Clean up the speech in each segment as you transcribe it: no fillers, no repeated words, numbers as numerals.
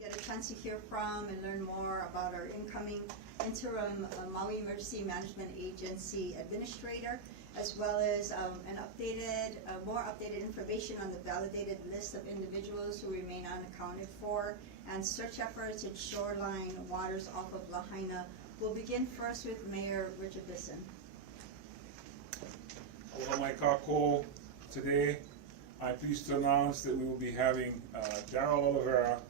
Get a chance to hear from and learn more about our incoming interim Maui Emergency Management Agency administrator, as well as more updated information on the validated list of individuals who remain unaccounted for, and search efforts in shoreline waters off of Lahaina. We'll begin first with Mayor Richard Bissen. Aloha mai kako. Today, I'm pleased to announce that we will be having Darryl Oliveira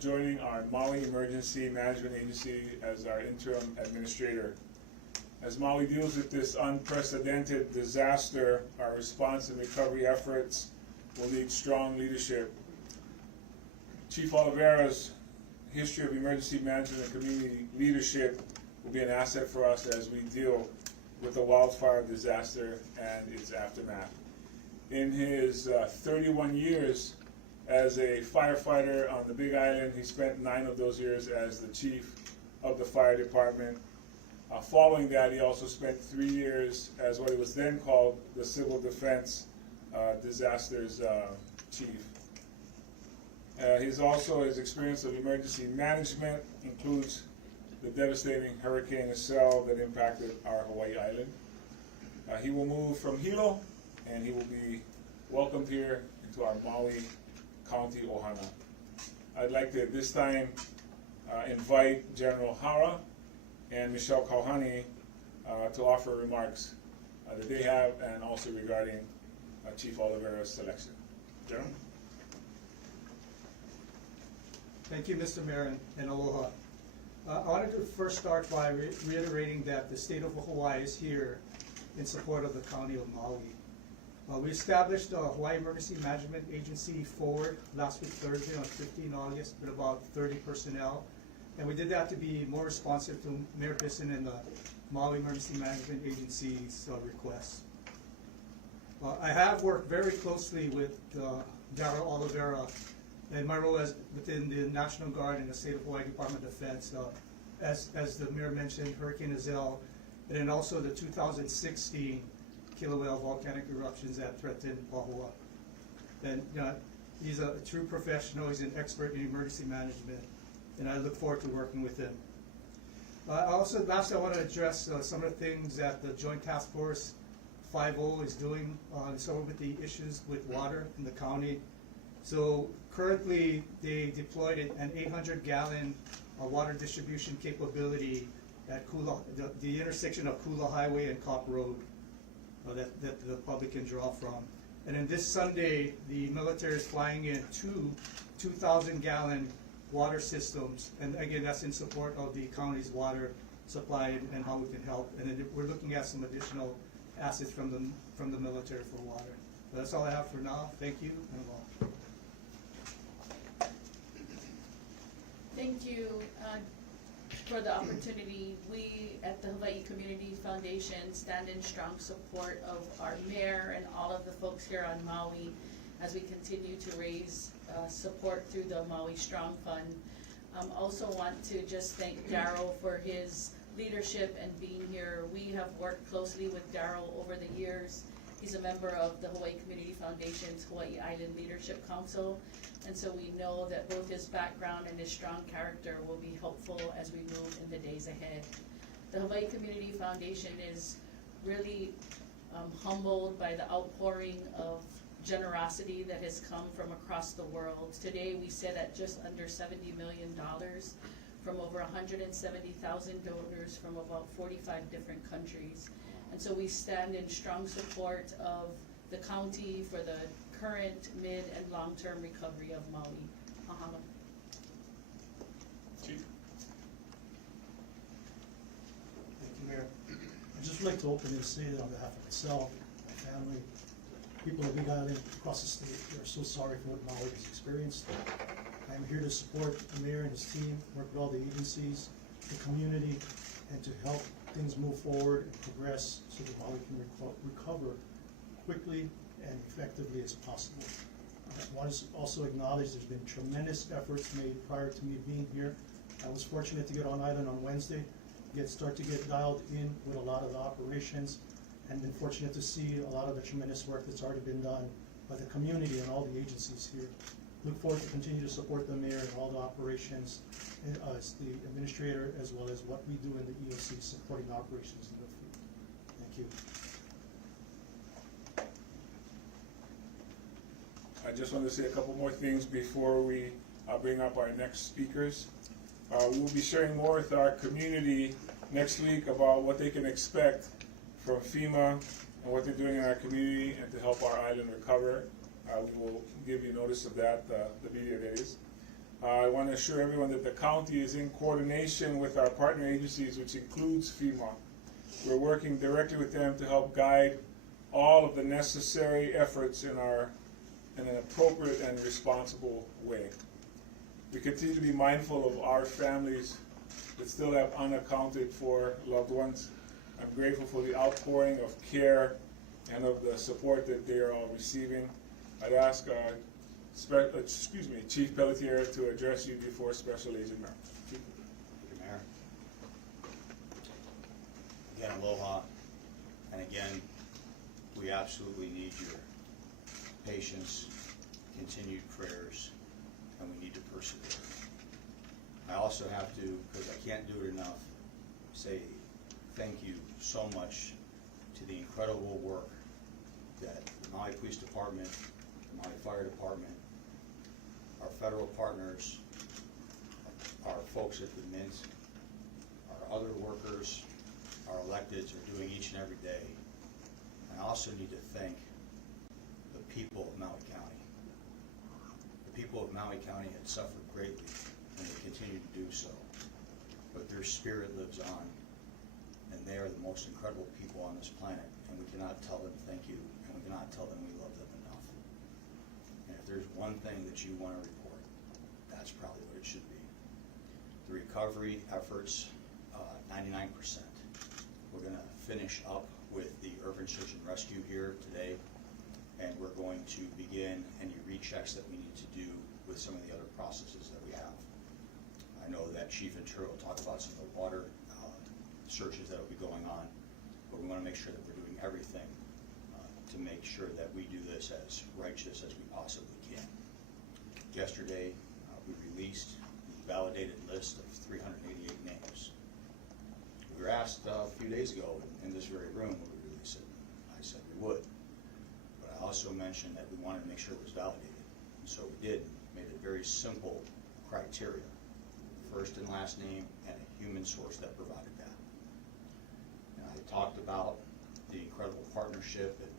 joining our Maui Emergency Management Agency as our interim administrator. As Maui deals with this unprecedented disaster, our response and recovery efforts will need strong leadership. Chief Oliveira's history of emergency management and community leadership will be an asset for us as we deal with the wildfire disaster and its aftermath. In his 31 years as a firefighter on the Big Island, he spent 9 of those years as the chief of the fire department. Following that, he also spent 3 years as what it was then called the Civil Defense Disasters Chief. His experience of emergency management includes the devastating Hurricane Iselle that impacted our Hawaii island. He will move from Hilo, and he will be welcomed here into our Maui County Ohana. I'd like to at this time invite General Hara and Michelle Kauhani to offer remarks that they have, and also regarding Chief Oliveira's selection. General? Thank you, Mr. Mayor, and aloha. I wanted to first start by reiterating that the state of Hawaii is here in support of the County of Maui. We established the Hawaii Emergency Management Agency forward last week Thursday on 15 August with about 30 personnel. And we did that to be more responsive to Mayor Bissen and the Maui Emergency Management Agency's requests. I have worked very closely with Darryl Oliveira in my role as within the National Guard and the State of Hawaii Department of Defense. As the Mayor mentioned, Hurricane Iselle, and then also the 2016 Kilauea volcanic eruptions that threatened Pahua. And he's a true professional. He's an expert in emergency management, and I look forward to working with him. Last, I want to address some of the things that the Joint Task Force 5.0 is doing on some of the issues with water in the county. So currently, they deployed an 800-gallon water distribution capability at the intersection of Kula Highway and Cop Road. That the public can draw from. And then this Sunday, the military is flying in 2,000-gallon water systems. And again, that's in support of the county's water supply and how we can help. And then we're looking at some additional assets from the military for water. But that's all I have for now. Thank you. And Thank you for the opportunity. We at the Hawaii Community Foundation stand in strong support of our mayor and all of the folks here on Maui as we continue to raise support through the Maui Strong Fund. Also want to just thank Darryl for his leadership and being here. We have worked closely with Darryl over the years. He's a member of the Hawaii Community Foundation's Hawaii Island Leadership Council, and so we know that both his background and his strong character will be helpful as we move in the days ahead. The Hawaii Community Foundation is really humbled by the outpouring of generosity that has come from across the world. Today we sit at just under $70 million from over 170,000 donors from about 45 different countries. And so we stand in strong support of the county for the current, mid, and long-term recovery of Maui. Mahalo. Chief? Thank you, Mayor. I'd just like to open and say that on behalf of myself, my family, people of Big Island across the state, we are so sorry for what Maui has experienced. I'm here to support the mayor and his team, work with all the agencies, the community, and to help things move forward and progress so that Maui can recover quickly and effectively as possible. I want to also acknowledge there's been tremendous efforts made prior to me being here. I was fortunate to get on island on Wednesday, start to get dialed in with a lot of the operations, and been fortunate to see a lot of the tremendous work that's already been done by the community and all the agencies here. Look forward to continue to support the mayor in all the operations, as the administrator, as well as what we do in the EOC supporting operations in the field. Thank you. I just want to say a couple more things before we bring up our next speakers. We will be sharing more with our community next week about what they can expect from FEMA and what they're doing in our community and to help our island recover. We will give you notice of that, the media days. I want to assure everyone that the county is in coordination with our partner agencies, which includes FEMA. We're working directly with them to help guide all of the necessary efforts in an appropriate and responsible way. We continue to be mindful of our families that still have unaccounted for loved ones. I'm grateful for the outpouring of care and of the support that they are all receiving. I'd ask Chief Pelletier to address you before Special Agent Merrill. Thank you, Mayor. Again, aloha, and again, we absolutely need your patience, continued prayers, and we need to persevere. I also have to, because I can't do it enough, say thank you so much to the incredible work that the Maui Police Department, the Maui Fire Department, our federal partners, our folks at the Mint, our other workers, our electeds are doing each and every day. I also need to thank the people of Maui County. The people of Maui County had suffered greatly, and they continue to do so. But their spirit lives on, and they are the most incredible people on this planet, and we cannot tell them thank you, and we cannot tell them we love them enough. And if there's one thing that you want to report, that's probably what it should be. The recovery efforts, 99%. We're going to finish up with the urban search and rescue here today, and we're going to begin any rechecks that we need to do with some of the other processes that we have. I know that Chief Intero will talk about some of the water searches that will be going on, but we want to make sure that we're doing everything to make sure that we do this as righteous as we possibly can. Yesterday, we released the validated list of 388 names. We were asked a few days ago in this very room would we release it. I said we would, but I also mentioned that we wanted to make sure it was validated. And so we did, made it very simple criteria, first and last name and a human source that provided that. And I talked about the incredible partnership and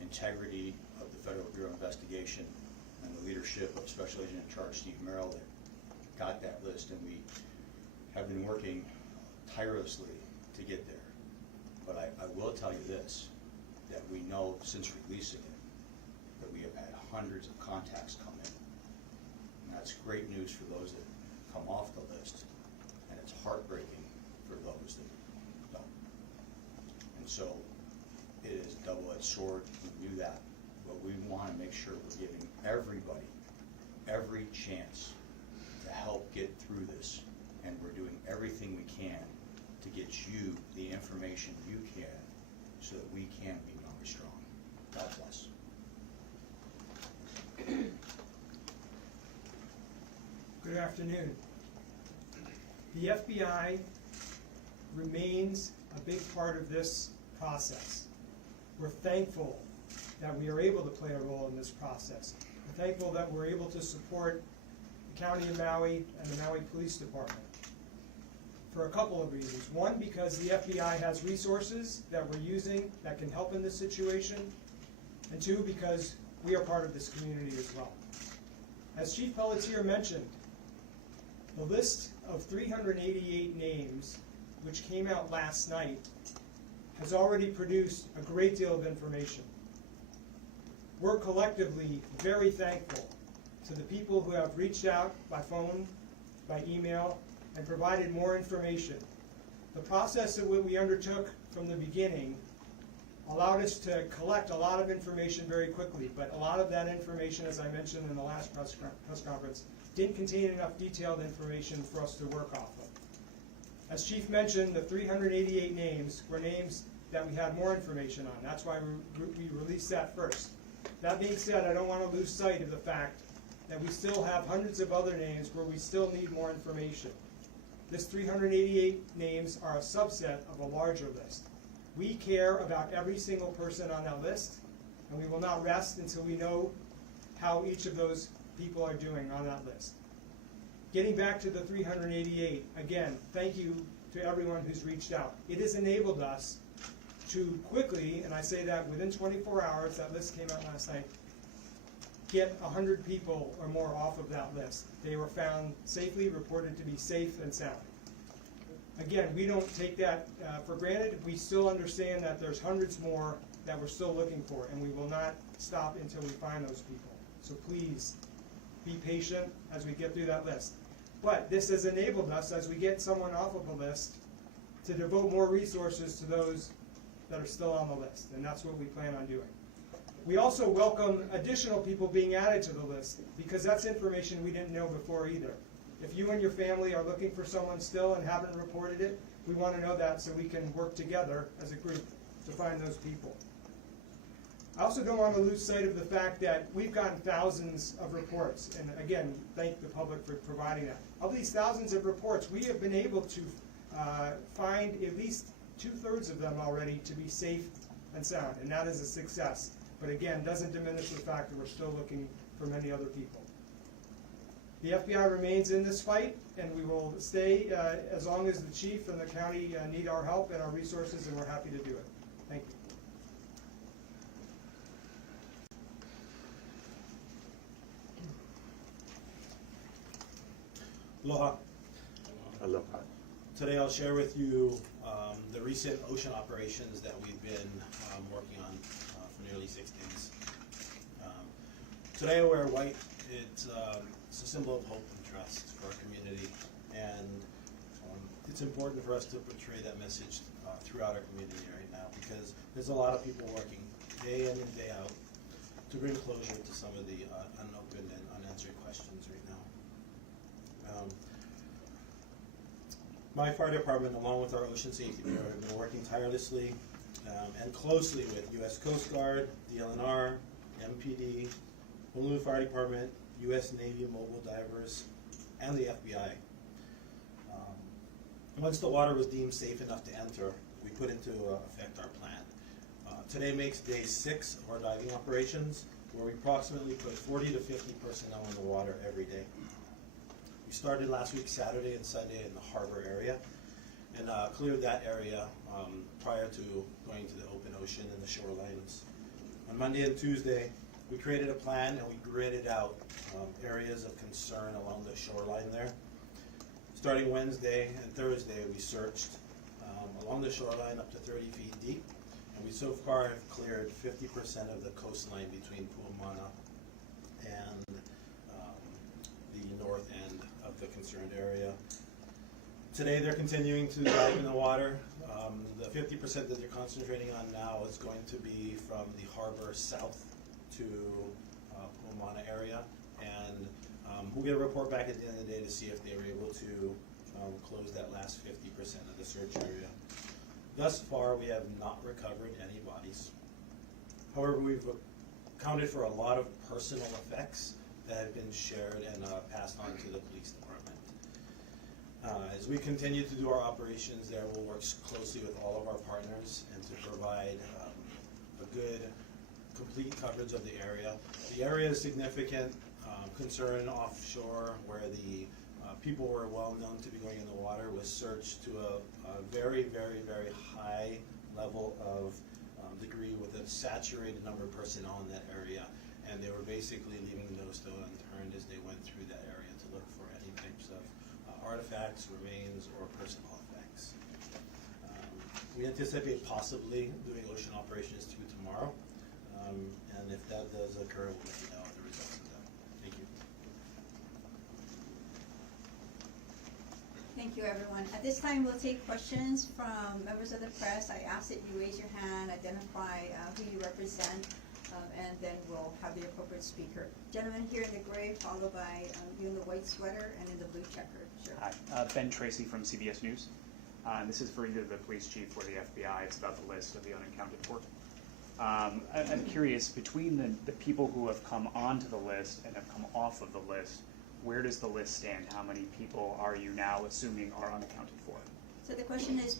integrity of the Federal Bureau of Investigation and the leadership of Special Agent in Charge Steve Merrill that got that list, and we have been working tirelessly to get there. But I will tell you this, that we know since releasing it that we have had hundreds of contacts come in. And that's great news for those that come off the list, and it's heartbreaking for those that don't. And so it is a double-edged sword, we knew that, but we want to make sure we're giving everybody every chance to help get through this, and we're doing everything we can to get you the information you can so that we can be Maui strong. God bless. Good afternoon. The FBI remains a big part of this process. We're thankful that we are able to play a role in this process. We're thankful that we're able to support the County of Maui and the Maui Police Department for a couple of reasons. One, because the FBI has resources that we're using that can help in this situation, and two, because we are part of this community as well. As Chief Pelletier mentioned, the list of 388 names, which came out last night, has already produced a great deal of information. We're collectively very thankful to the people who have reached out by phone, by email, and provided more information. The process that we undertook from the beginning allowed us to collect a lot of information very quickly, but a lot of that information, as I mentioned in the last press conference, didn't contain enough detailed information for us to work off of. As Chief mentioned, the 388 names were names that we had more information on. That's why we released that first. That being said, I don't want to lose sight of the fact that we still have hundreds of other names where we still need more information. This 388 names are a subset of a larger list. We care about every single person on that list, and we will not rest until we know how each of those people are doing on that list. Getting back to the 388, again, thank you to everyone who's reached out. It has enabled us to quickly, and I say that within 24 hours, that list came out last night, get 100 people or more off of that list. They were found safely, reported to be safe and sound. Again, we don't take that for granted. We still understand that there's hundreds more that we're still looking for, and we will not stop until we find those people. So please, be patient as we get through that list. But this has enabled us, as we get someone off of the list, to devote more resources to those that are still on the list, and that's what we plan on doing. We also welcome additional people being added to the list, because that's information we didn't know before either. If you and your family are looking for someone still and haven't reported it, we want to know that so we can work together as a group to find those people. I also don't want to lose sight of the fact that we've gotten thousands of reports, and again, thank the public for providing that. Of these thousands of reports, we have been able to find at least 2/3 of them already to be safe and sound, and that is a success. But again, doesn't diminish the fact that we're still looking for many other people. The FBI remains in this fight, and we will stay as long as the chief and the county need our help and our resources, and we're happy to do it. Thank you. Aloha. Aloha. Today I'll share with you the recent ocean operations that we've been working on for nearly 6 days. Today I wear white. It's a symbol of hope and trust for our community, and it's important for us to portray that message throughout our community right now, because there's a lot of people working day in and day out to bring closure to some of the unopened and unanswered questions right now. Maui Fire Department, along with our Ocean Safety Bureau, have been working tirelessly and closely with U.S. Coast Guard, DLNR, MPD, Honolulu Fire Department, U.S. Navy mobile divers, and the FBI. Once the water was deemed safe enough to enter, we put into effect our plan. Today makes day 6 of our diving operations, where we approximately put 40 to 50 personnel in the water every day. We started last week Saturday and Sunday in the harbor area, and cleared that area prior to going to the open ocean and the shorelines. On Monday and Tuesday, we created a plan and we gridded out areas of concern along the shoreline there. Starting Wednesday and Thursday, we searched along the shoreline up to 30 feet deep, and we so far have cleared 50% of the coastline between Pu'umana and the north end of the concerned area. Today they're continuing to dive in the water. The 50% that they're concentrating on now is going to be from the harbor south to Pu'umana area, and we'll get a report back at the end of the day to see if they were able to close that last 50% of the search area. Thus far, we have not recovered any bodies. However, we've accounted for a lot of personal effects that have been shared and passed on to the police department. As we continue to do our operations there, we'll work closely with all of our partners and to provide a good, complete coverage of the area. The area is significant concern offshore, where the people were well known to be going in the water, was searched to a very, very, very high level of degree with a saturated number of personnel in that area, and they were basically leaving no stone unturned as they went through that area to look for any types of artifacts, remains, or personal effects. We anticipate possibly doing ocean operations 2 tomorrow, and if that does occur, we'll let you know the results of that. Thank you. Thank you, everyone. At this time, we'll take questions from members of the press. I ask that you raise your hand, identify who you represent, and then we'll have the appropriate speaker. Gentleman here in the gray, followed by you in the white sweater and in the blue checker. Sure. Hi, Ben Tracy from CBS News. And this is for either the police chief or the FBI. It's about the list of the unaccounted for. I'm curious, between the people who have come onto the list and have come off of the list, where does the list stand? How many people are you now assuming are unaccounted for? So the question is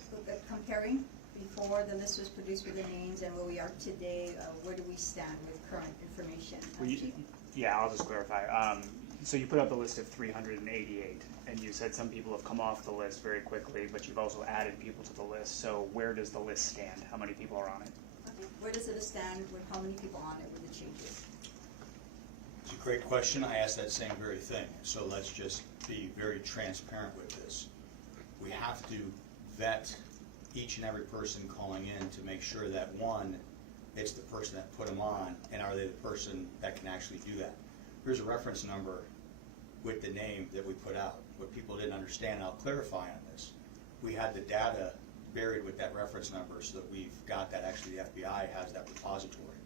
comparing before the list was produced with the names and where we are today, where do we stand with current information? Chief? Yeah, I'll just clarify. So you put up a list of 388, and you said some people have come off the list very quickly, but you've also added people to the list. So where does the list stand? How many people are on it? Okay. Where does it stand with how many people on it with the changes? It's a great question. I asked that same very thing. So let's just be very transparent with this. We have to vet each and every person calling in to make sure that, one, it's the person that put them on, and are they the person that can actually do that? Here's a reference number with the name that we put out. What people didn't understand, I'll clarify on this. We had the data buried with that reference number so that we've got that. Actually, the FBI has that repository.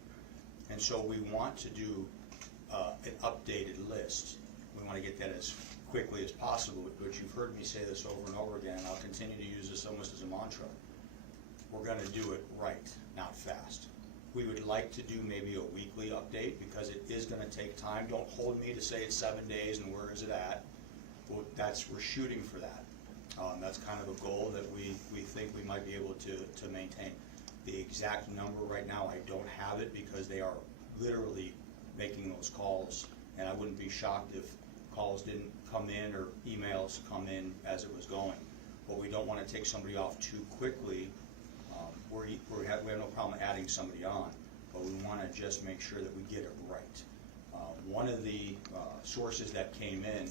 And so we want to do an updated list. We want to get that as quickly as possible, but you've heard me say this over and over again, and I'll continue to use this almost as a mantra. We're going to do it right, not fast. We would like to do maybe a weekly update because it is going to take time. Don't hold me to say it's 7 days and where is it at. Well, we're shooting for that. That's kind of a goal that we think we might be able to maintain. The exact number right now, I don't have it because they are literally making those calls, and I wouldn't be shocked if calls didn't come in or emails come in as it was going. But we don't want to take somebody off too quickly. We have no problem adding somebody on, but we want to just make sure that we get it right. One of the sources that came in,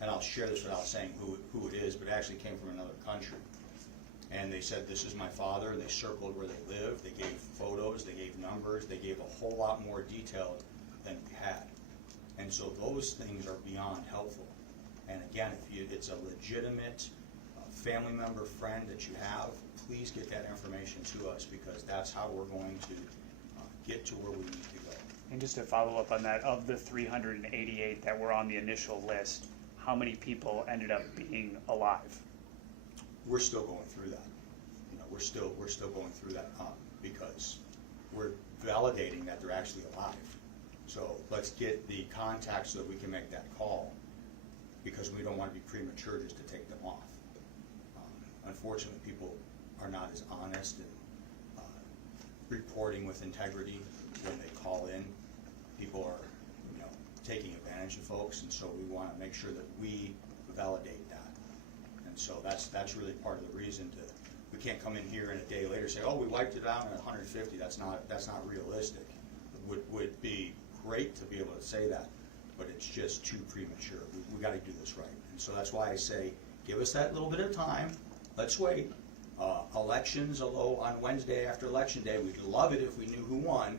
and I'll share this without saying who it is, but it actually came from another country. And they said, this is my father, and they circled where they lived, they gave photos, they gave numbers, they gave a whole lot more detail than we had. And so those things are beyond helpful. And again, if it's a legitimate family member, friend that you have, please get that information to us because that's how we're going to get to where we need to go. And just to follow up on that, of the 388 that were on the initial list, how many people ended up being alive? We're still going through that. You know, we're still going through that because we're validating that they're actually alive. So let's get the contact so that we can make that call because we don't want to be premature just to take them off. Unfortunately, people are not as honest and reporting with integrity when they call in. People are, taking advantage of folks, and so we want to make sure that we validate that. And so that's really part of the reason we can't come in here and a day later say, oh, we wiped it out at 150. That's not realistic. It would be great to be able to say that, but it's just too premature. We got to do this right. And so that's why I say, give us that little bit of time. Let's wait. Elections, although on Wednesday after Election Day, we'd love it if we knew who won,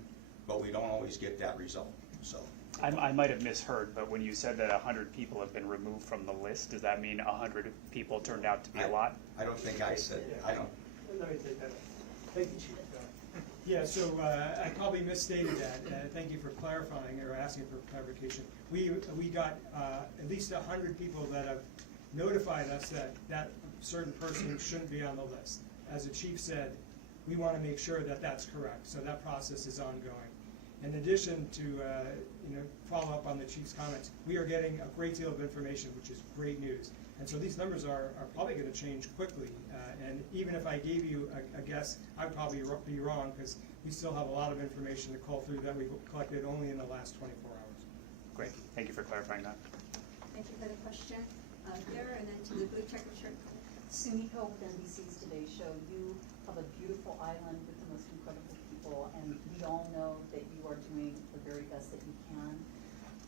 but we don't always get that result. So I might have misheard, but when you said that 100 people have been removed from the list, does that mean 100 people turned out to be a lot? I don't think I said, I don't. Let me take that. Thank you, Chief. Yeah, so I probably misstated that. Thank you for clarifying or asking for clarification. We got at least 100 people that have notified us that certain person shouldn't be on the list. As the chief said, we want to make sure that that's correct. So that process is ongoing. In addition to follow up on the chief's comments, we are getting a great deal of information, which is great news. And so these numbers are probably going to change quickly. And even if I gave you a guess, I'd probably be wrong because we still have a lot of information to call through that we've collected only in the last 24 hours. Great. Thank you for clarifying that. Thank you for the question. There, and then to the blue checkered shirt. Sumiko with NBC's Today Show. You have a beautiful island with the most incredible people, and we all know that you are doing the very best that you can.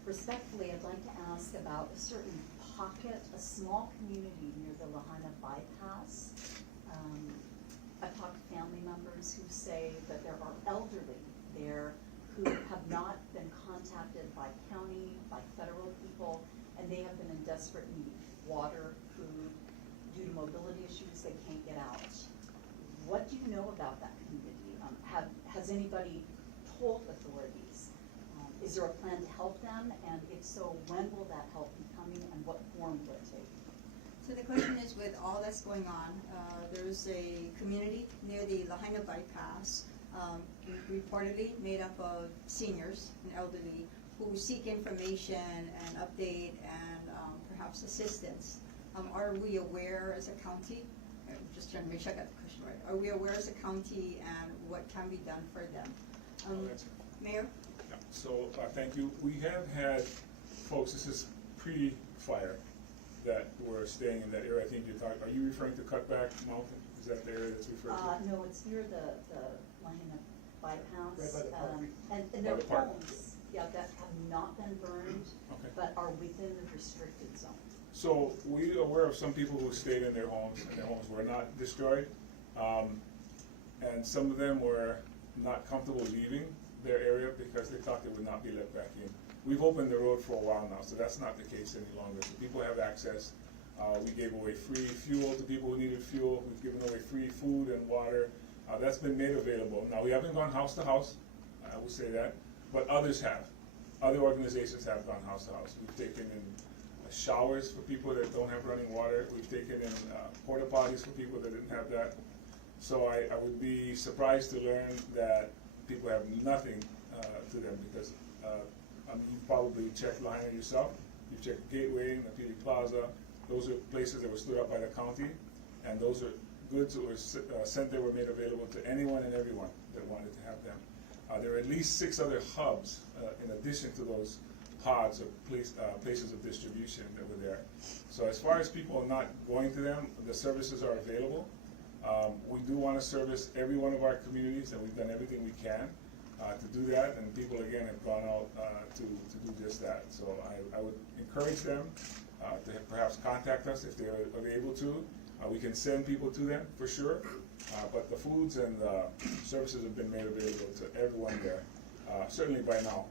Respectfully, I'd like to ask about a certain pocket, a small community near the Lahaina bypass. I've talked to family members who say that there are elderly there who have not been contacted by county, by federal people, and they have been in desperate need. Water, food, due to mobility issues, they can't get out. What do you know about that community? Has anybody told authorities? Is there a plan to help them? And if so, when will that help be coming and what form will it take? So the question is, with all that's going on, there's a community near the Lahaina bypass. reportedly made up of seniors and elderly who seek information and update and perhaps assistance. Are we aware as a county, I'm just trying to make sure I got the question right, are we aware as a county and what can be done for them? Mayor? Yeah. So, thank you. We have had folks, this is pre-fire, that were staying in that area. I think you're talking, are you referring to Cutback Mountain? Is that the area that's referred to? No, it's near the Lahaina-area house. Right by the park. And there By are the park. homes, yeah, that have not been burned, Okay. but are within the restricted zone. So we are aware of some people who stayed in their homes and their homes were not destroyed. And some of them were not comfortable leaving their area because they thought they would not be let back in. We've opened the road for a while now, so that's not the case any longer. So people have access. We gave away free fuel to people who needed fuel. We've given away free food and water. That's been made available. Now, we haven't gone house to house, I will say that, but others have. Other organizations have gone house to house. We've taken in showers for people that don't have running water. We've taken in porta potties for people that didn't have that. So I would be surprised to learn that people have nothing to them because you've probably checked Lahaina yourself. You've checked Gateway and the PD Plaza. Those are places that were stood up by the county, and those are goods that were sent there were made available to anyone and everyone that wanted to have them. There are at least 6 other hubs in addition to those pods of places of distribution that were there. So as far as people not going to them, the services are available. We do want to service every one of our communities, and we've done everything we can to do that, and people again have gone out to do just that. So I would encourage them to perhaps contact us if they are able to. We can send people to them for sure, but the foods and the services have been made available to everyone there, certainly by now.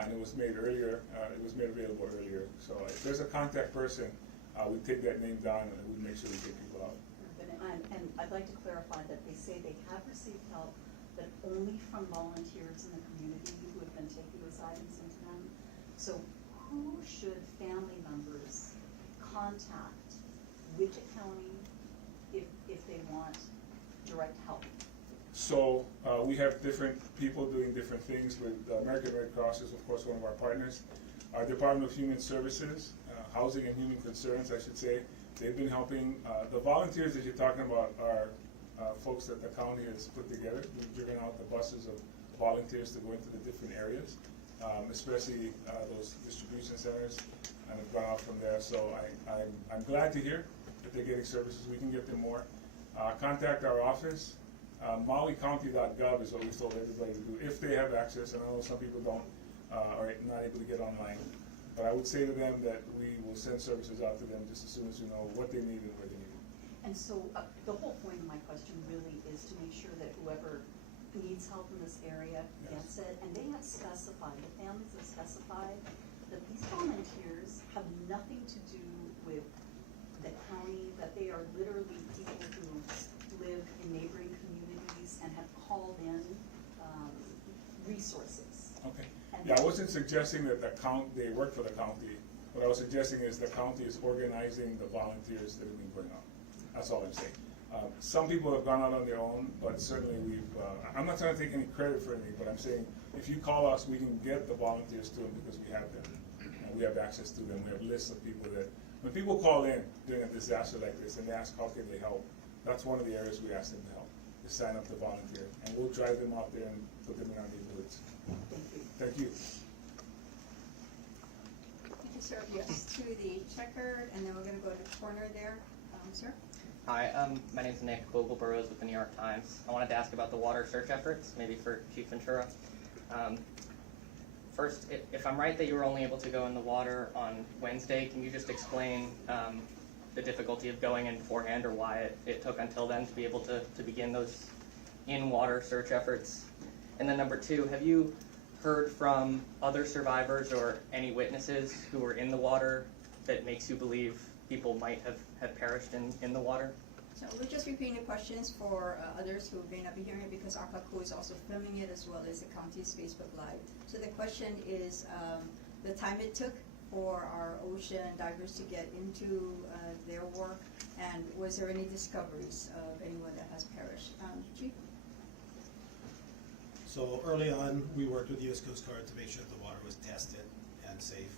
And it was made earlier, it was made available earlier. So if there's a contact person, we take that name down and we make sure we get people out. And I'd like to clarify that they say they have received help, but only from volunteers in the community who have been taking those items into them. So who should family members contact with the county if they want direct help? So we have different people doing different things. With the American Red Cross is of course one of our partners. Our Department of Human Services, Housing and Human Concerns, I should say, they've been helping. The volunteers that you're talking about are folks that the county has put together. We've driven out the buses of volunteers to go into the different areas, especially those distribution centers, and have gone out from there. So I'm glad to hear that they're getting services. We can get them more. Contact our office. MauiCounty.gov is what we told everybody to do if they have access, and I know some people don't are not able to get online. But I would say to them that we will send services out to them just as soon as we know what they need and where they need it. And so the whole point of my question really is to make sure that whoever needs help in this area gets it. And they have specified, the families have specified that these volunteers have nothing to do with the county, that they are literally people who live in neighboring communities and have called in resources. Okay. Yeah, I wasn't suggesting that they work for the county. What I was suggesting is the county is organizing the volunteers that have been going out. That's all I'm saying. Some people have gone out on their own, but certainly we've, I'm not trying to take any credit for anything, but I'm saying if you call us, we can get the volunteers to them because we have them. And we have access to them. We have lists of people that, when people call in during a disaster like this and they ask how can they help, that's one of the areas we ask them to help, is sign up to volunteer. And we'll drive them out there and put them in our neighborhoods. Thank you. Thank you. Thank you, sir. Yes, to the checkered, and then we're going to go to the corner there. Sir? Hi, my name is Nick Bogle-Burrows with the New York Times. I wanted to ask about the water search efforts, maybe for Chief Ventura. First, if I'm right that you were only able to go in the water on Wednesday, can you just explain the difficulty of going in beforehand or why it took until then to be able to begin those in-water search efforts? And then number two, have you heard from other survivors or any witnesses who were in the water that makes you believe people might have perished in the water? So we're just repeating the questions for others who may not be hearing it because Akaku is also filming it as well as the county's Facebook Live. So the question is the time it took for our ocean divers to get into their work, and was there any discoveries of anyone that has perished? Chief? So early on, we worked with the U.S. Coast Guard to make sure that the water was tested and safe.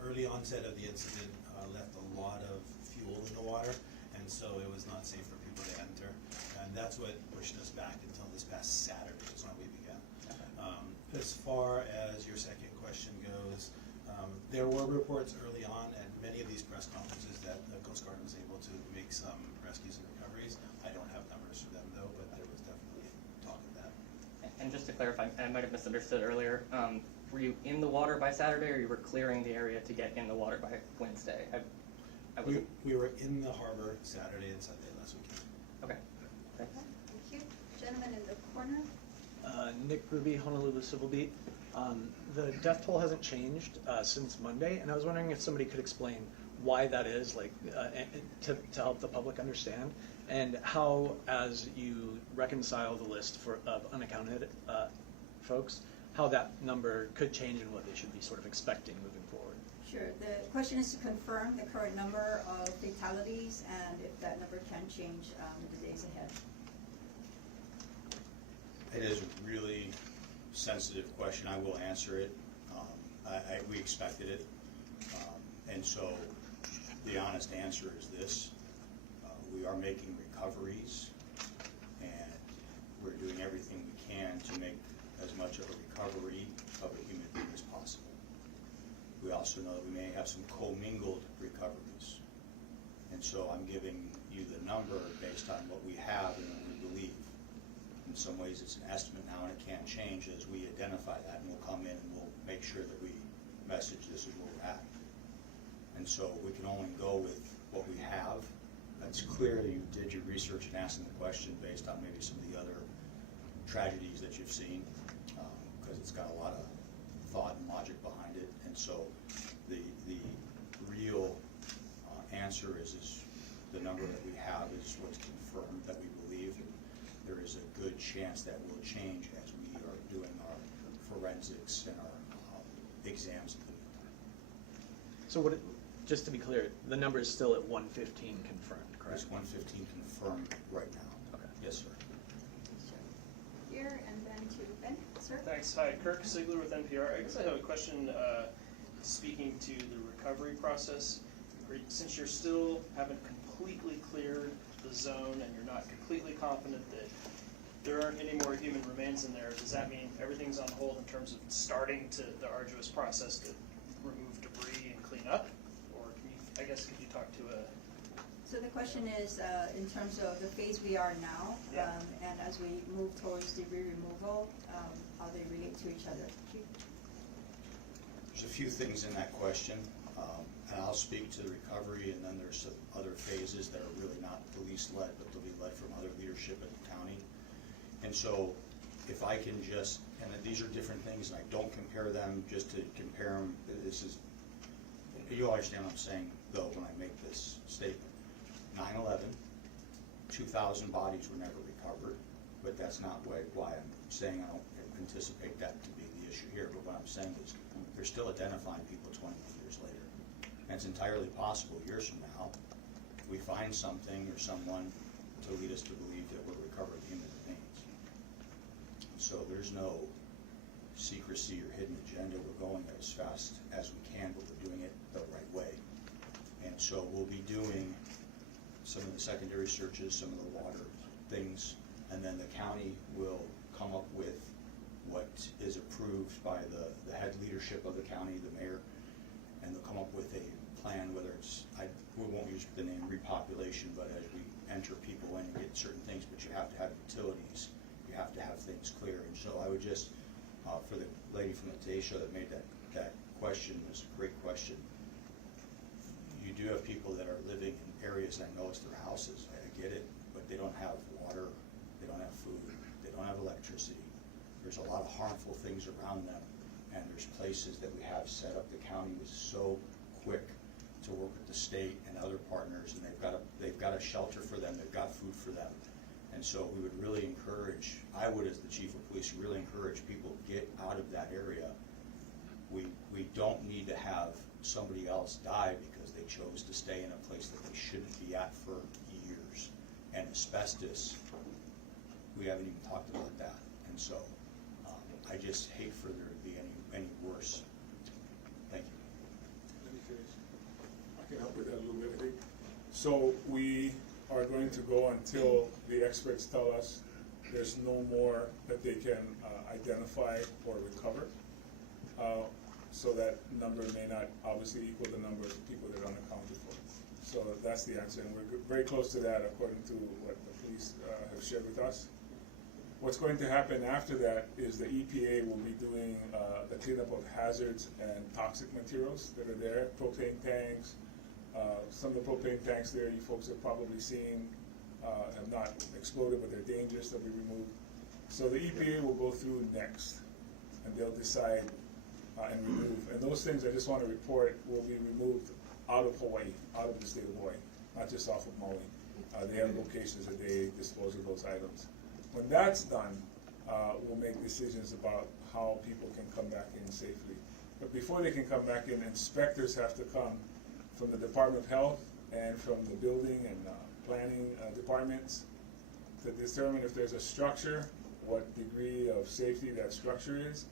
Early onset of the incident left a lot of fuel in the water, and so it was not safe for people to enter. And that's what pushed us back until this past Saturday is when we began. As far as your second question goes, there were reports early on at many of these press conferences that the Coast Guard was able to make some rescues and recoveries. I don't have numbers for them though, but there was definitely talk of that. And just to clarify, I might have misunderstood earlier, were you in the water by Saturday, or you were clearing the area to get in the water by Wednesday? We were in the harbor Saturday and Sunday last weekend. Okay. Thanks. Thank you. Gentleman in the corner. Nick Ruby, Honolulu Civil Beat. The death toll hasn't changed since Monday, and I was wondering if somebody could explain why that is, like to help the public understand, and how, as you reconcile the list of unaccounted folks, how that number could change and what they should be sort of expecting moving forward. Sure. The question is to confirm the current number of fatalities and if that number can change in the days ahead. It is a really sensitive question. I will answer it. We expected it. And so the honest answer is this. We are making recoveries, and we're doing everything we can to make as much of a recovery of a human being as possible. We also know that we may have some commingled recoveries. And so I'm giving you the number based on what we have and what we believe. In some ways it's an estimate now, and it can change as we identify that, and we'll come in and we'll make sure that we message this is where we're at. And so we can only go with what we have. It's clear that you did your research and asking the question based on maybe some of the other tragedies that you've seen, because it's got a lot of thought and logic behind it. And so the real answer is the number that we have is what's confirmed that we believe, and there is a good chance that will change as we are doing our forensics and our exams at the meantime. So just to be clear, the number is still at 115 confirmed, correct? It's 115 confirmed right now. Okay. Yes, sir. Here and then to Ben, sir. Thanks. Hi, Kirk Sigler with NPR. I guess I have a question speaking to the recovery process. Since you're still haven't completely cleared the zone and you're not completely confident that there aren't any more human remains in there, does that mean everything's on hold in terms of starting to the arduous process to remove debris and clean up? Or could you talk to a... So the question is in terms of the phase we are now, Yeah. and as we move towards debris removal, how they relate to each other. There's a few things in that question, and I'll speak to the recovery, and then there's some other phases that are really not police led, but they'll be led from other leadership at the county. And so if I can just, and these are different things, and I don't compare them just to compare them, this is, you'll understand what I'm saying though when I make this statement. 9/11, 2,000 bodies were never recovered, but that's not why I'm saying I don't anticipate that to be the issue here. But what I'm saying is they're still identifying people 21 years later. And it's entirely possible years from now we find something or someone to lead us to believe that we're recovering human remains. So there's no secrecy or hidden agenda. We're going as fast as we can, but we're doing it the right way. And so we'll be doing some of the secondary searches, some of the water things, and then the county will come up with what is approved by the head leadership of the county, the mayor, and they'll come up with a plan, whether it's, we won't use the name repopulation, but as we enter people in and get certain things, but you have to have utilities, you have to have things clear. And so I would just, for the lady from the Today Show that made that question, was a great question. You do have people that are living in areas that know it's their houses, I get it, but they don't have water, they don't have food, they don't have electricity. There's a lot of harmful things around them, and there's places that we have set up. The county was so quick to work with the state and other partners, and they've got a shelter for them, they've got food for them. And so we would really encourage, I would as the chief of police, really encourage people to get out of that area. We don't need to have somebody else die because they chose to stay in a place that they shouldn't be at for years. And asbestos, we haven't even talked about that. And so I just hate for there to be any worse. Thank you. Let me finish. I can help with that a little bit, I think. So we are going to go until the experts tell us there's no more that they can identify or recover. So that number may not obviously equal the number of people that are unaccounted for. So that's the answer, and we're very close to that according to what the police have shared with us. What's going to happen after that is the EPA will be doing the cleanup of hazards and toxic materials that are there, propane tanks. Some of the propane tanks there you folks have probably seen have not exploded, but they're dangerous, they'll be removed. So the EPA will go through next, and they'll decide and remove. And those things, I just want to report, will be removed out of Hawaii, out of the state of Hawaii, not just off of Maui. They have locations that they dispose of those items. When that's done, we'll make decisions about how people can come back in safely. But before they can come back in, inspectors have to come from the Department of Health and from the building and planning departments to determine if there's a structure, what degree of safety that structure is,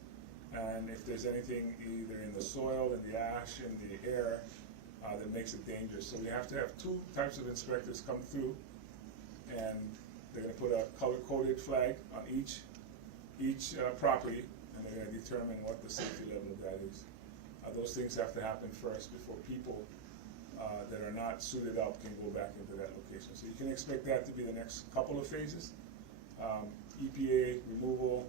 and if there's anything either in the soil, in the ash, in the air that makes it dangerous. So we have to have two types of inspectors come through, and they're going to put a color-coded flag on each property, and they're going to determine what the safety level of that is. Those things have to happen first before people that are not suited up can go back into that location. So you can expect that to be the next couple of phases. EPA removal,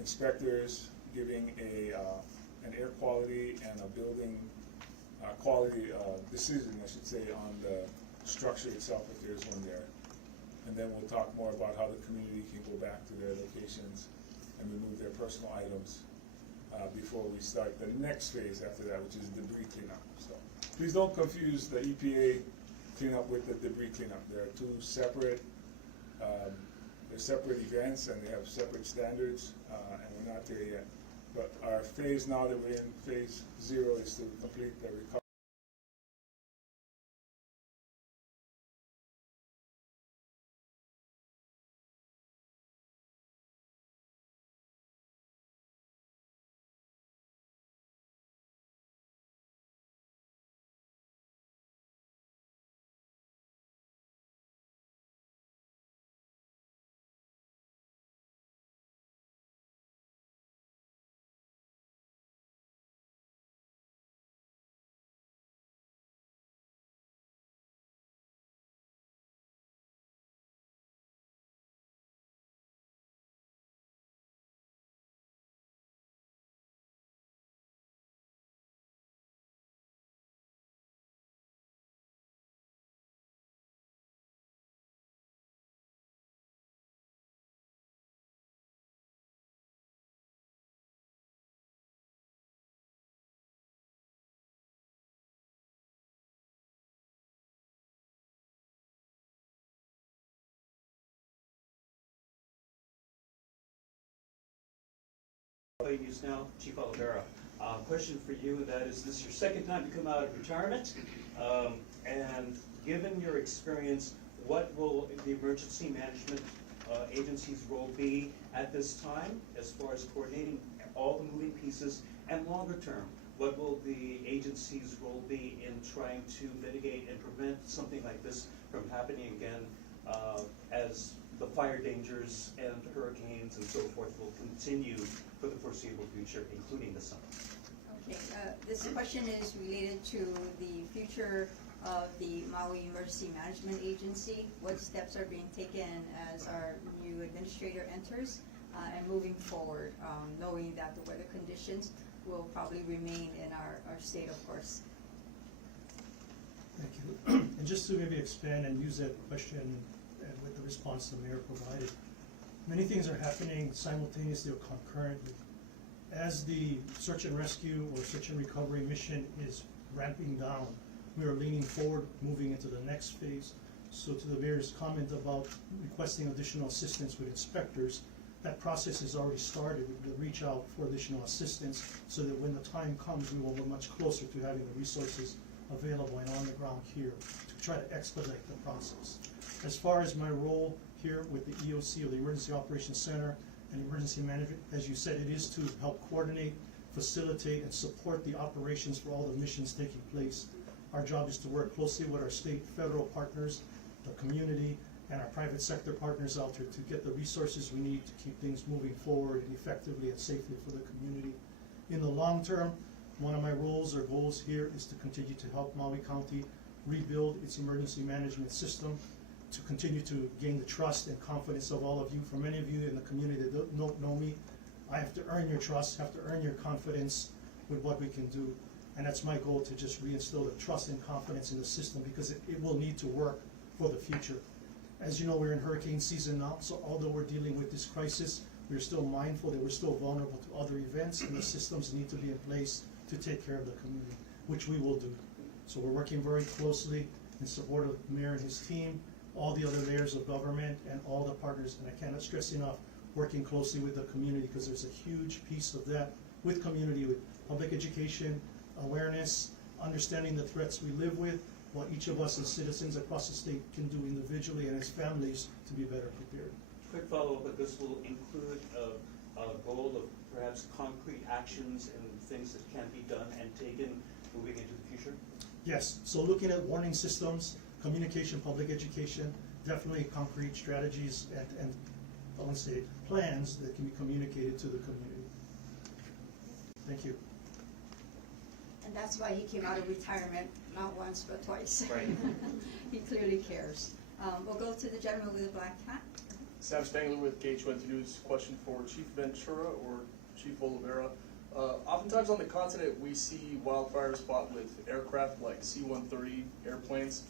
inspectors giving an air quality and a building quality decision, I should say, on the structure itself if there's one there. And then we'll talk more about how the community can go back to their locations and remove their personal items before we start the next phase after that, which is debris cleanup. So please don't confuse the EPA cleanup with the debris cleanup. There are two separate events, and they have separate standards, and we're not there yet. But our phase now that we're in phase 0 is to complete the recovery. News Now, Chief Oliveira. Question for you, and that is, this is your second time to come out of retirement, and given your experience, what will the emergency management agency's role be at this time as far as coordinating all the moving pieces, and longer term, what will the agency's role be in trying to mitigate and prevent something like this from happening again as the fire dangers and hurricanes and so forth will continue for the foreseeable future, including the summer? Okay, this question is related to the future of the Maui Emergency Management Agency. What steps are being taken as our new administrator enters and moving forward, knowing that the weather conditions will probably remain in our state, of course. Thank you. And just to maybe expand and use that question and with the response the mayor provided, many things are happening simultaneously or concurrently. As the search and rescue or search and recovery mission is ramping down, we are leaning forward, moving into the next phase. So to the mayor's comment about requesting additional assistance with inspectors, that process has already started. We'll reach out for additional assistance so that when the time comes, we will be much closer to having the resources available and on the ground here to try to expedite the process. As far as my role here with the EOC or the Emergency Operations Center, and emergency management, as you said, it is to help coordinate, facilitate, and support the operations for all the missions taking place. Our job is to work closely with our state, federal partners, the community, and our private sector partners out there to get the resources we need to keep things moving forward and effectively and safely for the community. In the long term, one of my roles or goals here is to continue to help Maui County rebuild its emergency management system, to continue to gain the trust and confidence of all of you. For many of you in the community that don't know me, I have to earn your trust, have to earn your confidence with what we can do. And that's my goal, to just reinstill the trust and confidence in the system, because it will need to work for the future. As you know, we're in hurricane season now, so although we're dealing with this crisis, we're still mindful that we're still vulnerable to other events, and the systems need to be in place to take care of the community, which we will do. So we're working very closely in support of the mayor and his team, all the other layers of government, and all the partners, and I cannot stress enough, working closely with the community, because there's a huge piece of that with community, with public education, awareness, understanding the threats we live with, what each of us as citizens across the state can do individually and as families to be better prepared. Quick follow-up, but this will include a goal of perhaps concrete actions and things that can be done and taken moving into the future? Yes, so looking at warning systems, communication, public education, definitely concrete strategies and I want to say plans that can be communicated to the community. Thank you. And that's why he came out of retirement, not once, but twice. Right. He clearly cares. We'll go to the gentleman with the black hat. Sam Spangler with KH1 News. Question for Chief Ventura or Chief Oliveira. Oftentimes on the continent, we see wildfires fought with aircraft like C-130 airplanes.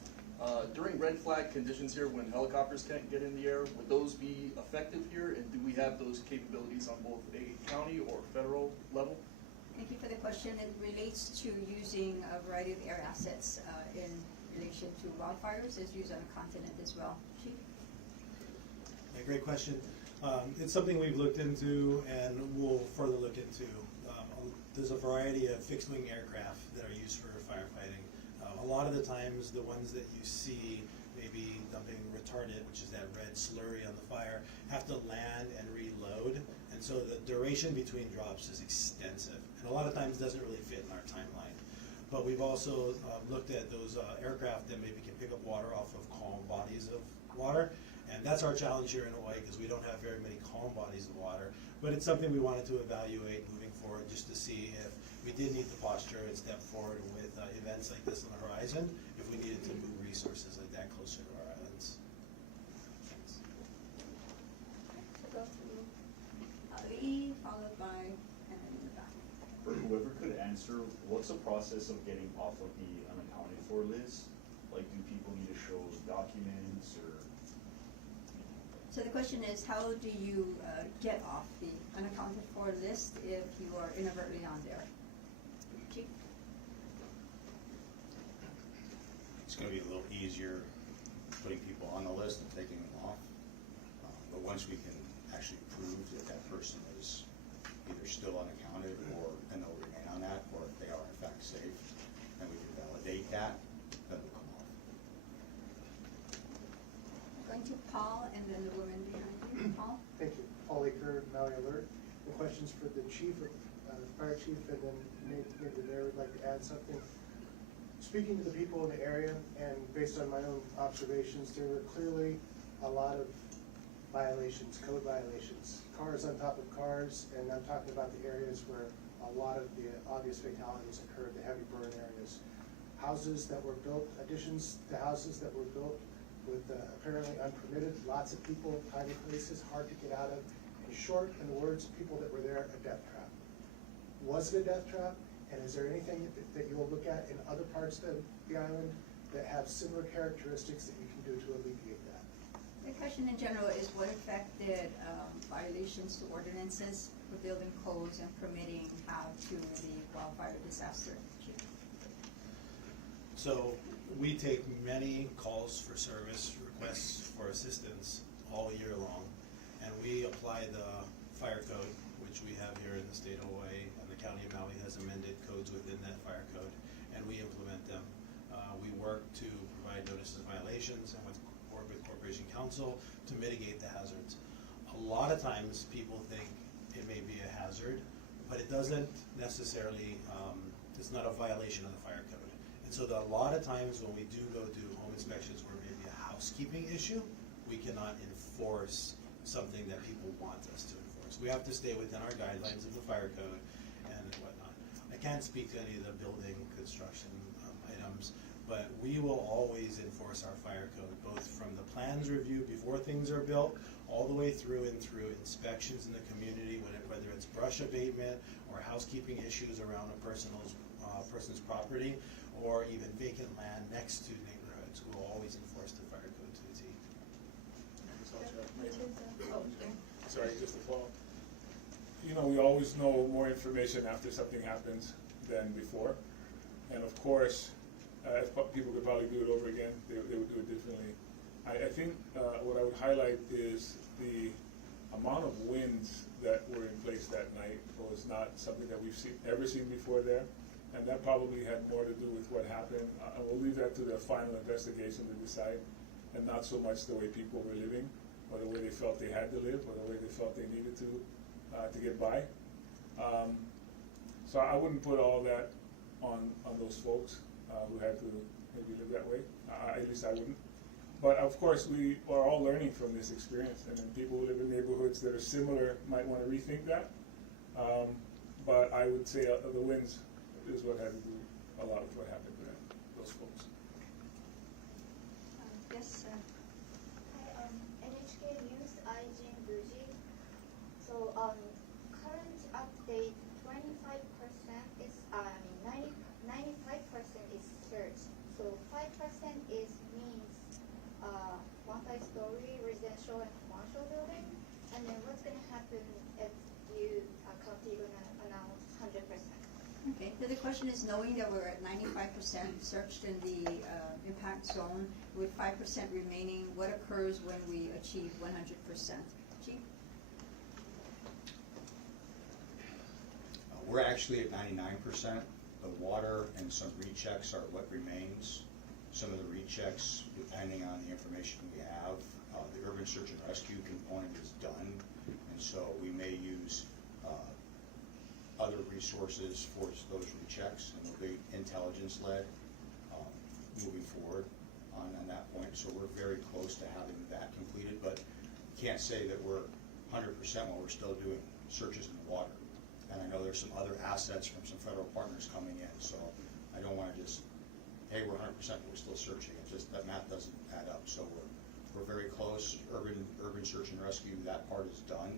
During red flag conditions here, when helicopters can't get in the air, would those be effective here? And do we have those capabilities on both a county or federal level? Thank you for the question. It relates to using a variety of air assets in relation to wildfires as used on the continent as well. Chief? Yeah, great question. It's something we've looked into and we'll further look into. There's a variety of fixed-wing aircraft that are used for firefighting. A lot of the times, the ones that you see maybe dumping retardant, which is that red slurry on the fire, have to land and reload, and so the duration between drops is extensive, and a lot of times doesn't really fit in our timeline. But we've also looked at those aircraft that maybe can pick up water off of calm bodies of water, and that's our challenge here in Hawaii, because we don't have very many calm bodies of water. But it's something we wanted to evaluate moving forward, just to see if we did need the posture and step forward with events like this on the horizon, if we needed to move resources like that closer to our islands. Thanks. Go to Ali, followed by, and then in the back. For whoever could answer, what's the process of getting off of the unaccounted for list? Like, do people need to show documents or? So the question is, how do you get off the unaccounted for list if you are inadvertently on there? Chief? It's going to be a little easier putting people on the list and taking them off. But once we can actually prove that that person is either still unaccounted and they'll remain on that, or if they are in fact safe, and we can validate that, then they'll come off. Going to Paul and then the woman behind you. Paul? Thank you. Paul Aker, Maui Alert. The question's for the chief, fire chief, and then maybe the mayor would like to add something. Speaking to the people in the area, and based on my own observations, there were clearly a lot of violations, code violations. Cars on top of cars, and I'm talking about the areas where a lot of the obvious fatalities occurred, the heavy burn areas. Houses that were built, additions to houses that were built with apparently unpermitted, lots of people, tiny places, hard to get out of. In short, in the words of people that were there, a death trap. Was it a death trap? And is there anything that you'll look at in other parts of the island that have similar characteristics that you can do to alleviate that? The question in general is what effect did violations to ordinances for building codes and permitting have to the wildfire disaster? Chief? So we take many calls for service, requests for assistance all year long, and we apply the fire code, which we have here in the state of Hawaii, and the county of Maui has amended codes within that fire code, and we implement them. We work to provide notices of violations and work with Corporation Council to mitigate the hazards. a lot of times people think it may be a hazard, but it doesn't necessarily, it's not a violation of the fire code. And so a lot of times when we do go do home inspections where maybe a housekeeping issue, we cannot enforce something that people want us to enforce. We have to stay within our guidelines of the fire code and whatnot. I can't speak to any of the building construction items, but we will always enforce our fire code, both from the plans review before things are built, all the way through and through inspections in the community, whether it's brush abatement or housekeeping issues around a person's property, or even vacant land next to neighborhoods. We'll always enforce the fire code to the T. Sorry, just to follow. You know, we always know more information after something happens than before. And of course, if people could probably do it over again, they would do it differently. I think what I would highlight is the amount of winds that were in place that night was not something that we've ever seen before there. And that probably had more to do with what happened. I will leave that to the final investigation to decide, and not so much the way people were living, or the way they felt they had to live, or the way they felt they needed to get by. So I wouldn't put all that on those folks who had to maybe live that way. At least I wouldn't. But of course, we are all learning from this experience, and then people who live in neighborhoods that are similar might want to rethink that. But I would say the winds is what had to do a lot with what happened to those folks. Yes, sir. Hi, NHK News, Jin Buji. So, current update, 25% is, 95% is search. So 5% is means multi-story residential and commercial building. And then what's going to happen if you county gonna announce 100%? Okay, so the question is, knowing that we're at 95% searched in the impact zone, with 5% remaining, what occurs when we achieve 100%? Chief? We're actually at 99%. The water and some rechecks are what remains. Some of the rechecks, depending on the information we have, the urban search and rescue component is done, and so we may use other resources for those rechecks, and they'll be intelligence-led moving forward on that point. So we're very close to having that completed, but can't say that we're 100% while we're still doing searches in the water. And I know there's some other assets from some federal partners coming in, so I don't want to just, hey, we're 100%, but we're still searching. It's just that math doesn't add up. So we're very close. Urban search and rescue, that part is done.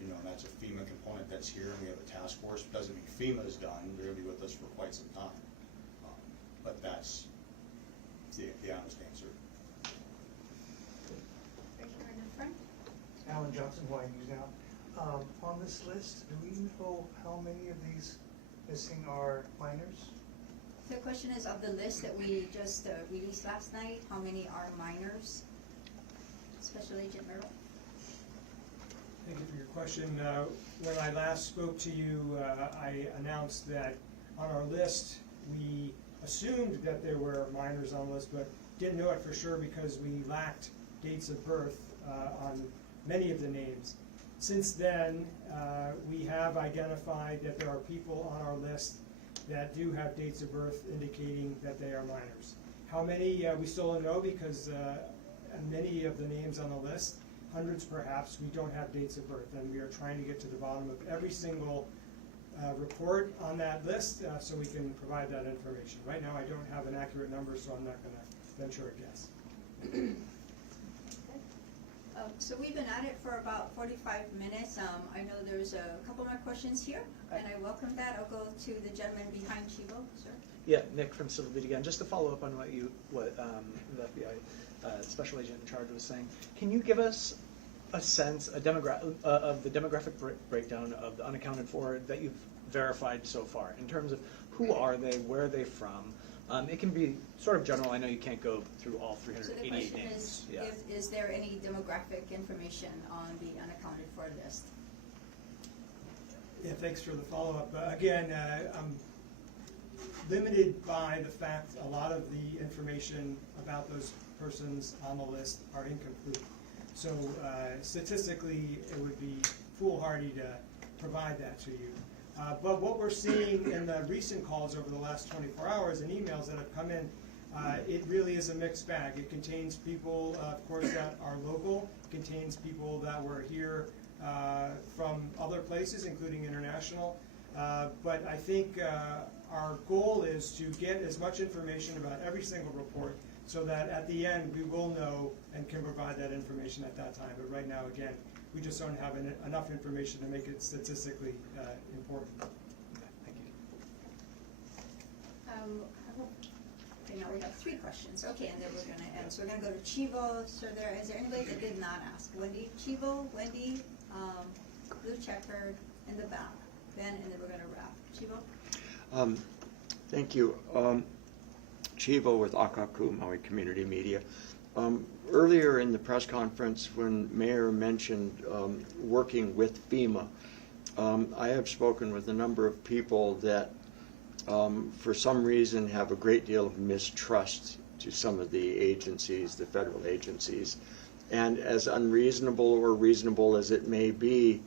You know, and that's a FEMA component that's here, and we have a task force. Doesn't mean FEMA is done. They're going to be with us for quite some time. But that's the honest answer. Alan Johnson, Hawaii News Now. On this list, do we know how many of these missing are minors? The question is, of the list that we just released last night, how many are minors? Special Agent Merrill? Thank you for your question. When I last spoke to you, I announced that on our list, we assumed that there were minors on the list, but didn't know it for sure because we lacked dates of birth on many of the names. Since then, we have identified that there are people on our list that do have dates of birth indicating that they are minors. How many, we still don't know because many of the names on the list, hundreds perhaps, we don't have dates of birth, and we are trying to get to the bottom of every single report on that list so we can provide that information. Right now I don't have an accurate number, so I'm not going to venture a guess. So we've been at it for about 45 minutes. I know there's a couple more questions here, and I welcome that. I'll go to the gentleman behind Chivo, sir. Yeah, Nick from Civil Beat again. Just to follow up on what the FBI Special Agent in charge was saying, can you give us a sense, of the demographic breakdown of the unaccounted for that you've verified so far, in terms of who are they, where are they from? It can be sort of general. I know you can't go through all 388 names. So the question is there any demographic information on the unaccounted for list? Yeah, thanks for the follow-up. Again, I'm limited by the fact a lot of the information about those persons on the list are incomplete. So statistically, it would be foolhardy to provide that to you. But what we're seeing in the recent calls over the last 24 hours and emails that have come in, it really is a mixed bag. It contains people, of course, that are local, contains people that were here from other places, including international. But I think our goal is to get as much information about every single report so that at the end we will know and can provide that information at that time. But right now, again, we just don't have enough information to make it statistically important. Thank you. Okay, now we have 3 questions. Okay, and then we're going to end. So we're going to go to Chivo. So is there anybody that did not ask? Wendy, Chivo, Wendy, blue checkered in the back. Ben, and then we're going to wrap. Chivo? Thank you. Chivo with Akaku, Maui Community Media. Earlier in the press conference, when Mayor mentioned working with FEMA, I have spoken with a number of people that for some reason have a great deal of mistrust to some of the agencies, the federal agencies. And as unreasonable or reasonable as it may be,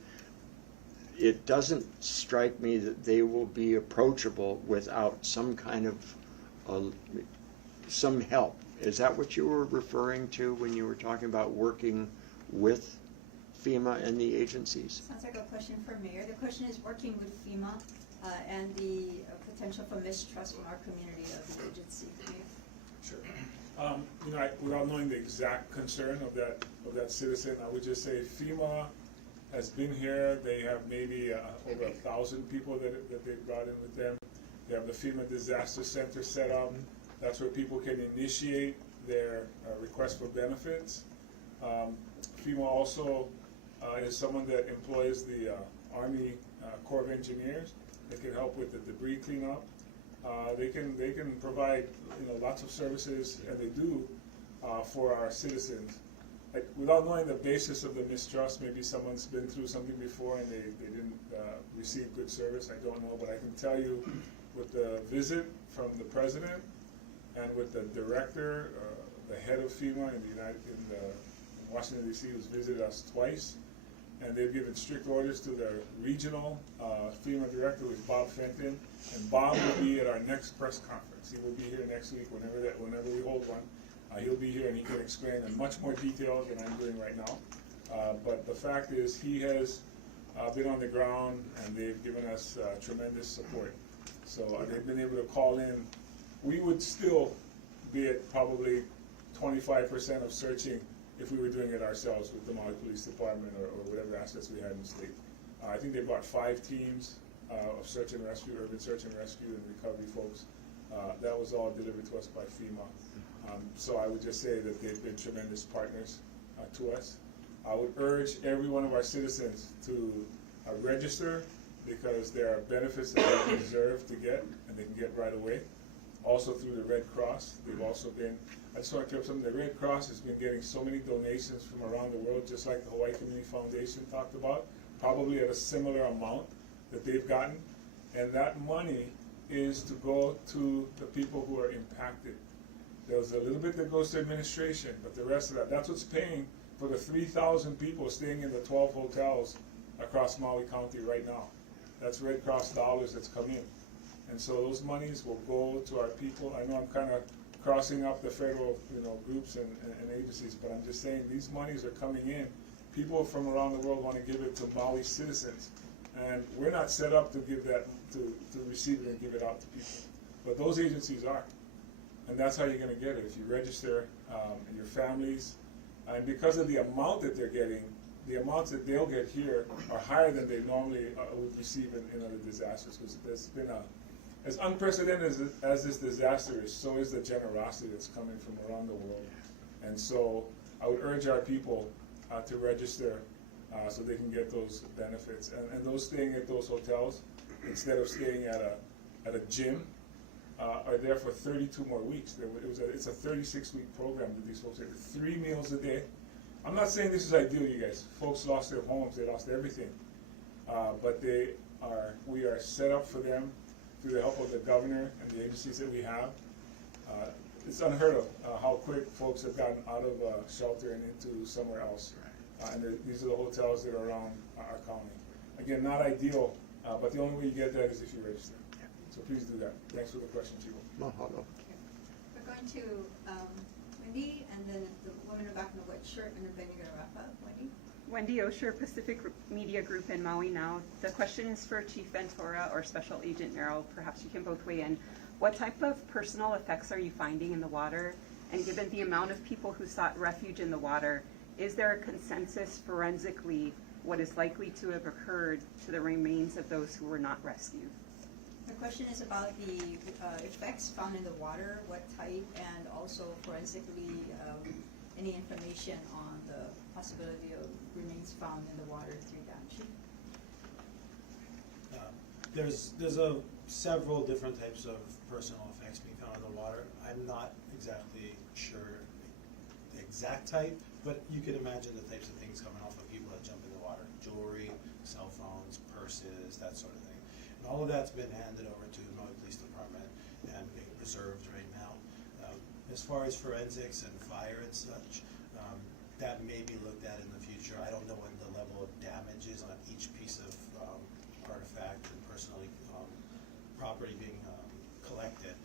it doesn't strike me that they will be approachable without some kind of some help. Is that what you were referring to when you were talking about working with FEMA and the agencies? Sounds like a question for Mayor. The question is working with FEMA and the potential for mistrust from our community of the agency. Sure. You know, without knowing the exact concern of that citizen, I would just say FEMA has been here. They have maybe over 1,000 people that they've brought in with them. They have the FEMA Disaster Center set up. That's where people can initiate their request for benefits. FEMA also is someone that employs the Army Corps of Engineers. They can help with the debris cleanup. They can provide lots of services, and they do for our citizens. Without knowing the basis of the mistrust, maybe someone's been through something before and they didn't receive good service. I don't know, but I can tell you with the visit from the president and with the director, the head of FEMA in Washington D.C., who's visited us twice, and they've given strict orders to their regional FEMA director, who is Bob Fenton, and Bob will be at our next press conference. He will be here next week whenever we hold one. He'll be here and he can explain in much more detail than I'm doing right now. But the fact is, he has been on the ground and they've given us tremendous support. So they've been able to call in. We would still be at probably 25% of searching if we were doing it ourselves with the Maui Police Department or whatever assets we had in the state. I think they brought 5 teams of search and rescue, urban search and rescue and recovery folks. That was all delivered to us by FEMA. So I would just say that they've been tremendous partners to us. I would urge every one of our citizens to register, because there are benefits that they deserve to get and they can get right away. Also through the Red Cross, they've also been, I just want to tell something, the Red Cross has been getting so many donations from around the world, just like the Hawaii Community Foundation talked about, probably at a similar amount that they've gotten. And that money is to go to the people who are impacted. There's a little bit that goes to administration, but the rest of that's what's paying for the 3,000 people staying in the 12 hotels across Maui County right now. That's Red Cross dollars that's come in. And so those monies will go to our people. I know I'm kind of crossing up the federal groups and agencies, but I'm just saying these monies are coming in. People from around the world want to give it to Maui citizens. And we're not set up to give that, to receive it and give it out to people. But those agencies are. And that's how you're going to get it, if you register your families. And because of the amount that they're getting, the amounts that they'll get here are higher than they normally would receive in other disasters. Because there's been as unprecedented as this disaster is, so is the generosity that's coming from around the world. And so I would urge our people to register so they can get those benefits. And those staying at those hotels, instead of staying at a gym, are there for 32 more weeks. It's a 36-week program that these folks get 3 meals a day. I'm not saying this is ideal, you guys. Folks lost their homes, they lost everything. But we are set up for them through the help of the governor and the agencies that we have. it's unheard of how quick folks have gotten out of shelter and into somewhere else. These are the hotels that are around our county. Again, not ideal, but the only way you get that is if you register. So please do that. Thanks for the question, Chico. Mahalo. We're going to Wendy, and then the woman back in the white shirt, and then you're gonna wrap up. Wendy? Wendy Osher, Pacific Media Group in Maui Now. The question is for Chief Ventura or Special Agent Merrill. Perhaps you can both weigh in. What type of personal effects are you finding in the water? And given the amount of people who sought refuge in the water, is there a consensus forensically what is likely to have occurred to the remains of those who were not rescued? The question is about the effects found in the water, what type, and also forensically any information on the possibility of remains found in the water through damage. There's several different types of personal effects being found in the water. I'm not exactly sure the exact type, but you could imagine the types of things coming off of people that jump in the water: jewelry, cell phones, purses, that sort of thing. And all of that's been handed over to the Maui Police Department and being preserved right now. As far as forensics and fire and such, that may be looked at in the future. I don't know what the level of damage is on each piece of artifact and personally property being collected,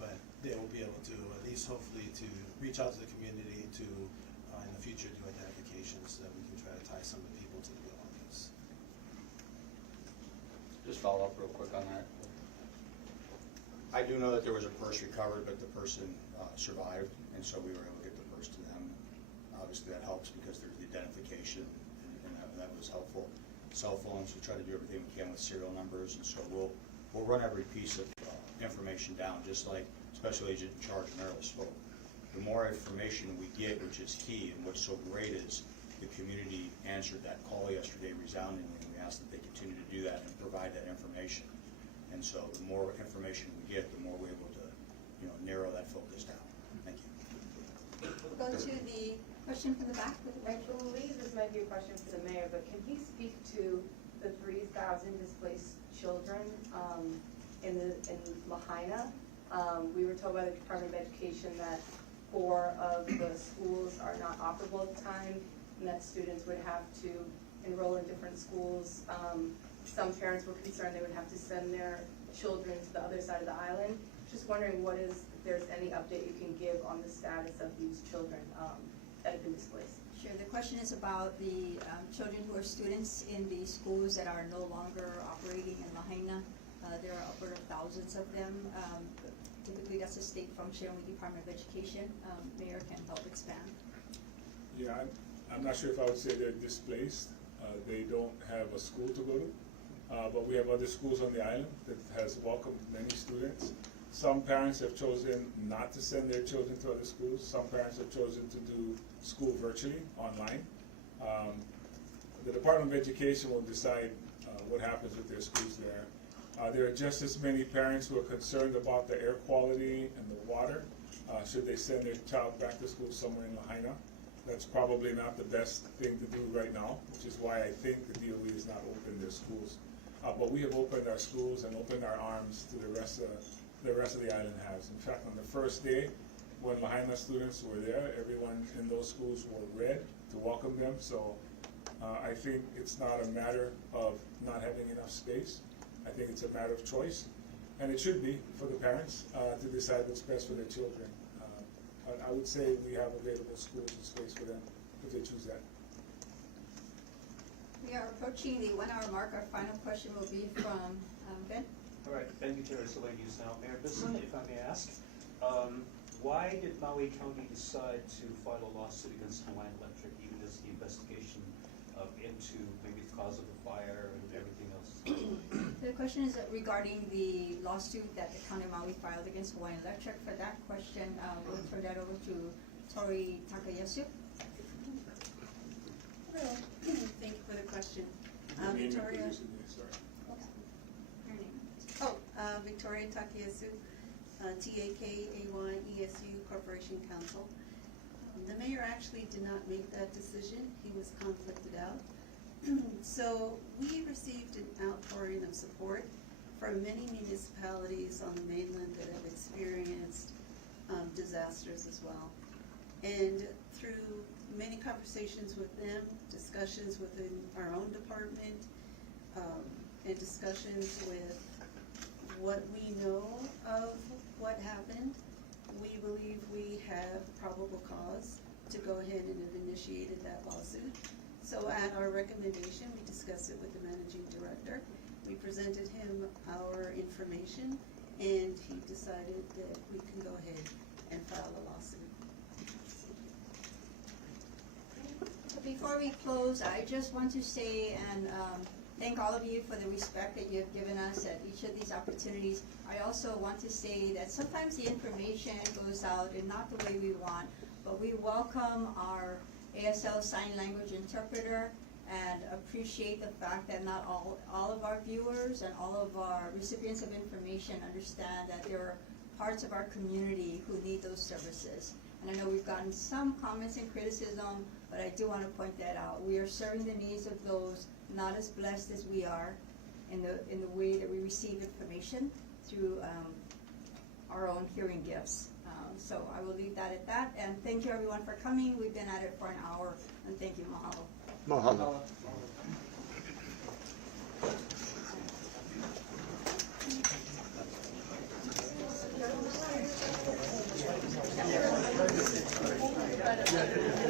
but they will be able to at least hopefully to reach out to the community to in the future do identifications so that we can try to tie some of the people to the belongings. Just follow up real quick on that. I do know that there was a purse recovered, but the person survived, and so we were able to get the purse to them. Obviously that helps because there's the identification, and that was helpful. Cell phones, we try to do everything we can with serial numbers, and so we'll run every piece of information down, just like Special Agent in Charge Merrill spoke. The more information we get, which is key, and what's so great is the community answered that call yesterday resoundingly, and we asked that they continue to do that and provide that information. And so the more information we get, the more we're able to, narrow that focus down. Thank you. We'll go to the question from the back with the I believe this might be a question for the mayor, but can he speak to the 3,000 displaced children in Lahaina? We were told by the Department of Education that 4 of the schools are not operable at the time, and that students would have to enroll in different schools. Some parents were concerned they would have to send their children to the other side of the island. Just wondering if there's any update you can give on the status of these children that have been displaced. Sure. The question is about the children who are students in the schools that are no longer operating in Lahaina. There are upward of thousands of them. Typically, that's a state function with the Department of Education. Mayor can help expand. Yeah, I'm not sure if I would say they're displaced. They don't have a school to go to, but we have other schools on the island that has welcomed many students. Some parents have chosen not to send their children to other schools. Some parents have chosen to do school virtually, online. The Department of Education will decide what happens with their schools there. There are just as many parents who are concerned about the air quality and the water. Should they send their child back to school somewhere in Lahaina? That's probably not the best thing to do right now, which is why I think the DOE has not opened their schools. But we have opened our schools and opened our arms to the rest of the island has. In fact, on the first day, when Lahaina students were there, everyone in those schools wore red to welcome them. So I think it's not a matter of not having enough space. I think it's a matter of choice, and it should be for the parents to decide what's best for their children. But I would say we have available schools and space for them if they choose that. We are approaching the 1 hour mark. Our final question will be from Ben. All right, Ben Gutierrez, the ladies now. Mayor Bissen, if I may ask, why did Maui County decide to file a lawsuit against Hawaiian Electric, even as the investigation into maybe the cause of the fire and everything else? The question is regarding the lawsuit that the County of Maui filed against Hawaiian Electric. For that question, we'll turn that over to Tori Takayasu. Hello, thank you for the question. Victoria. Victoria Takayasu, TAKAYESU Corporation Counsel. The mayor actually did not make that decision. He was conflicted out. So we received an outpouring of support from many municipalities on the mainland that have experienced disasters as well. And through many conversations with them, discussions within our own department, and discussions with what we know of what happened, we believe we have probable cause to go ahead and have initiated that lawsuit. So at our recommendation, we discussed it with the managing director. We presented him our information, and he decided that we can go ahead and file a lawsuit. Before we close, I just want to say and thank all of you for the respect that you have given us at each of these opportunities. I also want to say that sometimes the information goes out in not the way we want, but we welcome our ASL sign language interpreter and appreciate the fact that not all of our viewers and all of our recipients of information understand that there are parts of our community who need those services. And I know we've gotten some comments and criticism, but I do want to point that out. We are serving the needs of those not as blessed as we are in the way that we receive information through our own hearing gifts. So I will leave that at that, and thank you everyone for coming. We've been at it for an hour, and thank you, mahalo. Mahalo. Yeah.